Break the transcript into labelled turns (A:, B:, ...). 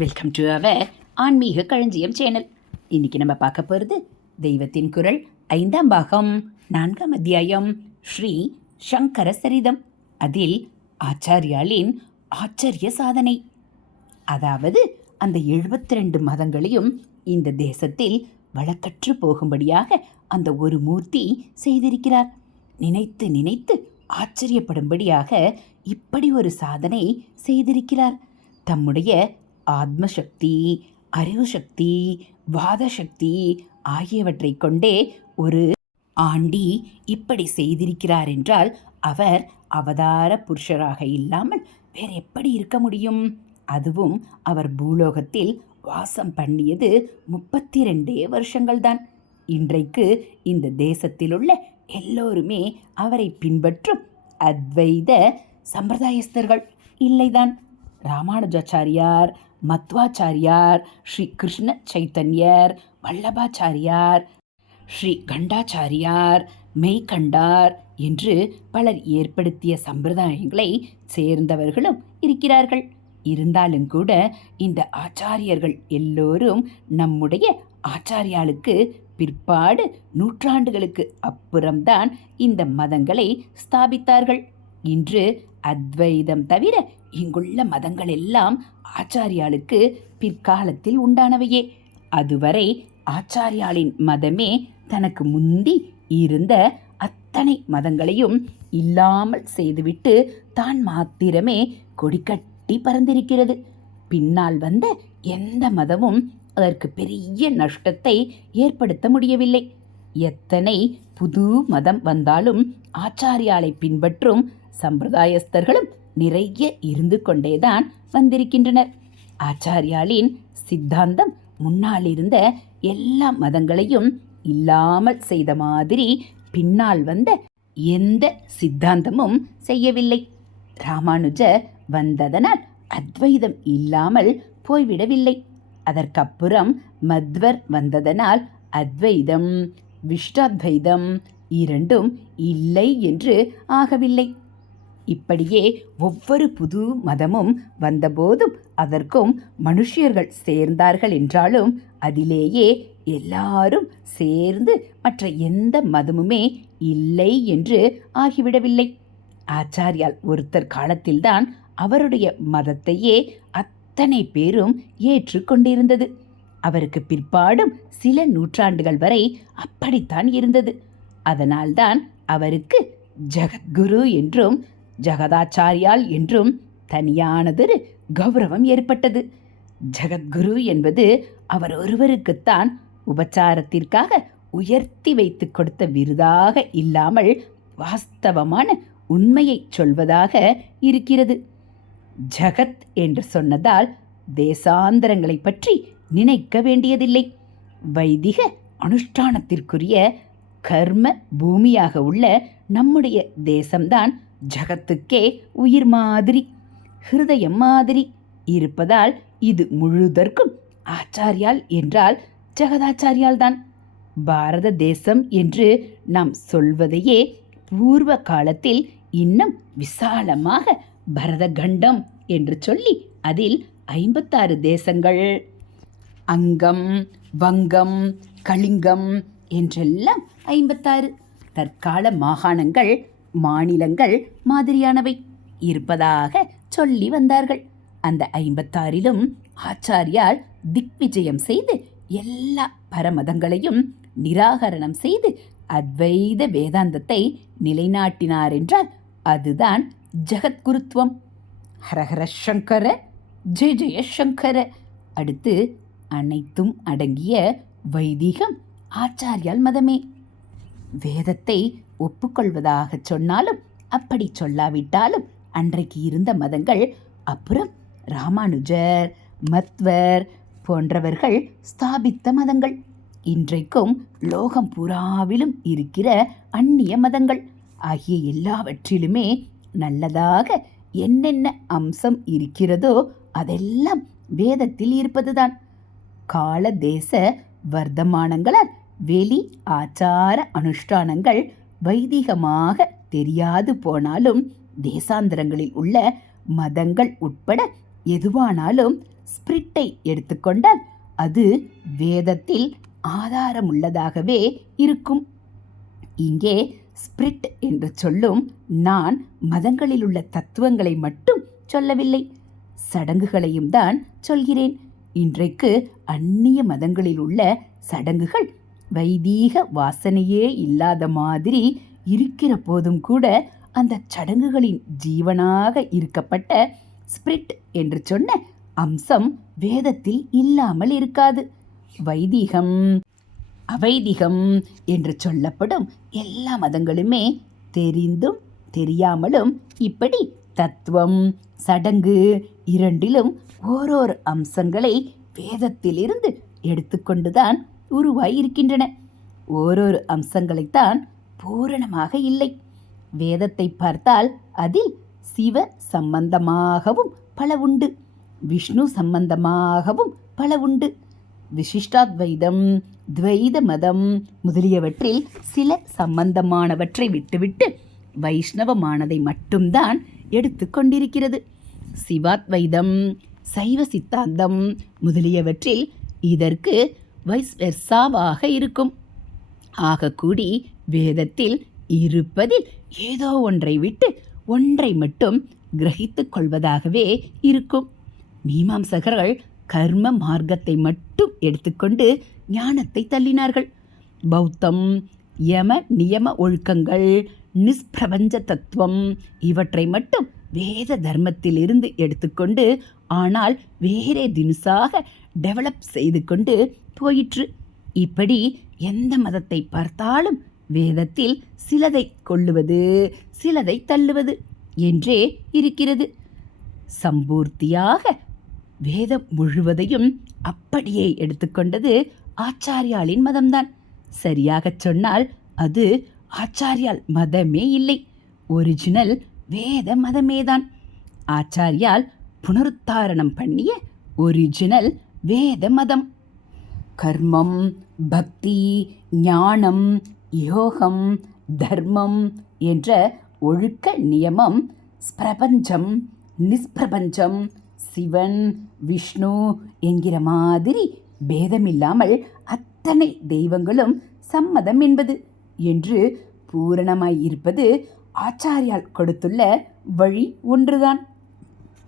A: Welcome to our ஆன்மீக களஞ்சியம் channel இன்னைக்கு நம்ம பார்க்க போகிறது தெய்வத்தின் குரல் ஐந்தாம் பாகம் நான்காம் அத்தியாயம் ஸ்ரீ சங்கர சரிதம். அதில் ஆச்சாரியாளின் ஆச்சரிய சாதனை. அதாவது அந்த 72 ரெண்டு மதங்களையும் இந்த தேசத்தில் வழக்கற்று போகும்படியாக அந்த ஒரு மூர்த்தி செய்திருக்கிறார். நினைத்து நினைத்து ஆச்சரியப்படும்படியாக இப்படி ஒரு சாதனை செய்திருக்கிறார். தம்முடைய ஆத்மசக்தி அறிவு சக்தி வாத சக்தி ஆகியவற்றை கொண்டே ஒரு ஆண்டி இப்படி செய்திருக்கிறார் என்றால் அவர் அவதார புருஷராக இல்லாமல் வேற எப்படி இருக்க முடியும்? அதுவும் அவர் பூலோகத்தில் வாசம் பண்ணியது முப்பத்தி ரெண்டே வருஷங்கள்தான். இன்றைக்கு இந்த தேசத்தில் உள்ள எல்லோருமே அவரை பின்பற்றும் அத்வைத சம்பிரதாயஸ்தர்கள் இல்லைதான். ராமானுஜாச்சாரியார் மத்வாச்சாரியார் ஸ்ரீ கிருஷ்ண சைத்தன்யர் வல்லபாச்சாரியார் ஸ்ரீ கண்டாச்சாரியார் மெய்கண்டார் என்று பலர் ஏற்படுத்திய சம்பிரதாயங்களை சேர்ந்தவர்களும் இருக்கிறார்கள். இருந்தாலும் கூட இந்த ஆச்சாரியர்கள் எல்லோரும் நம்முடைய ஆச்சாரியாளுக்கு பிற்பாடு நூற்றாண்டுகளுக்கு அப்புறம்தான் இந்த மதங்களை ஸ்தாபித்தார்கள். இன்று அத்வைதம் தவிர இங்குள்ள மதங்கள் எல்லாம் ஆச்சாரியாளுக்கு பிற்காலத்தில் உண்டானவையே. அதுவரை ஆச்சாரியாளின் மதமே தனக்கு முந்தி இருந்த அத்தனை மதங்களையும் இல்லாமல் செய்துவிட்டு தான் மாத்திரமே கொடிக்கட்டி பறந்திருக்கிறது. பின்னால் வந்த எந்த மதமும் அதற்கு பெரிய நஷ்டத்தை ஏற்படுத்த முடியவில்லை. எத்தனை புது மதம் வந்தாலும் ஆச்சாரியாலை பின்பற்றும் சம்பிரதாயஸ்தர்களும் நிறைய இருந்து கொண்டேதான் வந்திருக்கின்றனர். ஆச்சாரியாலின் சித்தாந்தம் முன்னால் இருந்த எல்லா மதங்களையும் இல்லாமல் செய்த மாதிரி பின்னால் வந்த எந்த சித்தாந்தமும் செய்யவில்லை. ராமானுஜர் வந்ததனால் அத்வைதம் இல்லாமல் போய்விடவில்லை. அதற்கப்புறம் மத்வர் வந்ததனால் அத்வைதம் விஷ்டாத்வைதம் இரண்டும் இல்லை என்று ஆகவில்லை. இப்படியே ஒவ்வொரு புது மதமும் வந்தபோதும் அதற்கும் மனுஷியர்கள் சேர்ந்தார்கள் என்றாலும் அதிலேயே எல்லாரும் சேர்ந்து மற்ற எந்த மதமுமே இல்லை என்று ஆகிவிடவில்லை. ஆச்சாரியால் ஒருத்தர் காலத்தில்தான் அவருடைய மதத்தையே அத்தனை பேரும் ஏற்றுக்கொண்டிருந்தது அவருக்கு பிற்பாடும் சில நூற்றாண்டுகள் வரை அப்படித்தான் இருந்தது. அதனால்தான் அவருக்கு ஜகத்குரு என்றும் ஜகதாச்சாரியால் என்றும் தனியானதொரு கௌரவம் ஏற்பட்டது. ஜகத்குரு என்பது அவர் ஒருவருக்குத்தான் உபச்சாரத்திற்காக உயர்த்தி வைத்து கொடுத்த விருதாக இல்லாமல் வாஸ்தவமான உண்மையை சொல்வதாக இருக்கிறது. ஜகத் என்று சொன்னதால் தேசாந்தரங்களை பற்றி நினைக்க வேண்டியதில்லை. வைதிக அனுஷ்டானத்திற்குரிய கர்ம பூமியாக உள்ள நம்முடைய தேசம்தான் ஜகத்துக்கே உயிர் மாதிரி ஹிருதயம் மாதிரி இருப்பதால் இது முழுதற்கும் ஆச்சாரியால் என்றால் ஜெகதாச்சாரியால் தான் பாரத தேசம் என்று நாம் சொல்வதையே பூர்வ காலத்தில் இன்னும் விசாலமாக பரதகண்டம் என்று சொல்லி அதில் ஐம்பத்தாறு தேசங்கள். அங்கம் வங்கம் கலிங்கம் என்றெல்லாம் ஐம்பத்தாறு. தற்கால மாகாணங்கள் மாநிலங்கள் மாதிரியானவை. இருப்பதாக சொல்லி வந்தார்கள். அந்த ஐம்பத்தாறிலும் ஆச்சாரியால் திக்விஜயம் செய்து எல்லா பரமதங்களையும் நிராகரணம் செய்து அத்வைத வேதாந்தத்தை நிலைநாட்டினார் என்றால் அதுதான் ஜெகத்குருத்துவம். ஹரஹர சங்கர ஜெய ஜெயசங்கர அடுத்து அனைத்தும் அடங்கிய வைதிகம் ஆச்சாரியால் மதமே. வேதத்தை ஒப்புக்கொள்வதாக சொன்னாலும் அப்படி சொல்லாவிட்டாலும் அன்றைக்கு இருந்த மதங்கள் அப்புறம் ராமானுஜர் மத்வர் போன்றவர்கள் ஸ்தாபித்த மதங்கள். இன்றைக்கும் லோகம் பூராவிலும் இருக்கிற அந்நிய மதங்கள். ஆகிய எல்லாவற்றிலுமே நல்லதாக என்னென்ன அம்சம் இருக்கிறதோ அதெல்லாம் வேதத்தில் இருப்பதுதான். கால தேச வர்த்தமானங்களால் வெளி ஆச்சார அனுஷ்டானங்கள் வைதிகமாக தெரியாது போனாலும் தேசாந்திரங்களில் உள்ள மதங்கள் உட்பட எதுவானாலும் ஸ்பிரிட்டை எடுத்துக்கொண்டால் அது வேதத்தில் ஆதாரமுள்ளதாகவே இருக்கும். இங்கே ஸ்பிரிட் என்று சொல்லும் நான் மதங்களில் உள்ள தத்துவங்களை மட்டும் சொல்லவில்லை சடங்குகளையும் தான் சொல்கிறேன். இன்றைக்கு அந்நிய மதங்களில் உள்ள சடங்குகள் வைதீக வாசனையே இல்லாத மாதிரி இருக்கிற போதும் கூட அந்த சடங்குகளின் ஜீவனாக இருக்கப்பட்ட ஸ்பிரிட் என்று சொன்ன அம்சம் வேதத்தில் இல்லாமல் இருக்காது. வைதீகம் அவைதிகம் என்று சொல்லப்படும் எல்லா மதங்களுமே தெரிந்தும் தெரியாமலும் இப்படி தத்துவம் சடங்கு இரண்டிலும் ஓரோரு அம்சங்களை வேதத்திலிருந்து எடுத்துக்கொண்டுதான் உருவாயிருக்கின்றன. ஓரொரு அம்சங்களைத்தான் பூரணமாக இல்லை. வேதத்தை பார்த்தால் அதில் சிவ சம்பந்தமாகவும் பல உண்டு விஷ்ணு சம்பந்தமாகவும் பல உண்டு. விசிஷ்டாத்வைதம் துவைத மதம் முதலியவற்றில் சில சம்பந்தமானவற்றை விட்டுவிட்டு வைஷ்ணவமானதை மட்டும்தான் எடுத்துக்கொண்டிருக்கிறது சிவாத்வைதம் சைவ சித்தாந்தம் முதலியவற்றில் இதற்கு வைஸ் வெர்சாவாக இருக்கும். ஆகக்கூடி வேதத்தில் இருப்பதில் ஏதோ ஒன்றை விட்டு ஒன்றை மட்டும் கிரகித்து கொள்வதாகவே இருக்கும். மீமாம்சகர்கள் கர்ம மார்க்கத்தை மட்டும் எடுத்துக்கொண்டு ஞானத்தை தள்ளினார்கள். பௌத்தம் யம நியம ஒழுக்கங்கள் நிஷ்பிரபஞ்ச தத்துவம் இவற்றை மட்டும் வேத தர்மத்திலிருந்து எடுத்துக்கொண்டு ஆனால் வேறே தினுசாக டெவலப் செய்து கொண்டு போயிற்று. இப்படி எந்த மதத்தை பார்த்தாலும் வேதத்தில் சிலதை கொள்ளுவது சிலதை தள்ளுவது என்றே இருக்கிறது. சம்பூர்த்தியாக வேதம் முழுவதையும் அப்படியே எடுத்துக்கொண்டது ஆச்சாரியாளின் மதம்தான். சரியாகச் சொன்னால் அது ஆச்சாரியால் மதமே இல்லை. ஒரிஜினல் வேத மதமேதான். ஆச்சாரியால் புனருத்தாரணம் பண்ணிய ஒரிஜினல் வேத மதம் கர்மம் பக்தி ஞானம் யோகம் தர்மம் என்ற ஒழுக்க நியமம் பிரபஞ்சம் நிஸ்பிரபஞ்சம் சிவன் விஷ்ணு என்கிற மாதிரி பேதமில்லாமல் அத்தனை தெய்வங்களும் சம்மதம் என்பது என்று பூரணமாய் இருப்பது ஆச்சாரியால் கொடுத்துள்ள வழி ஒன்றுதான்.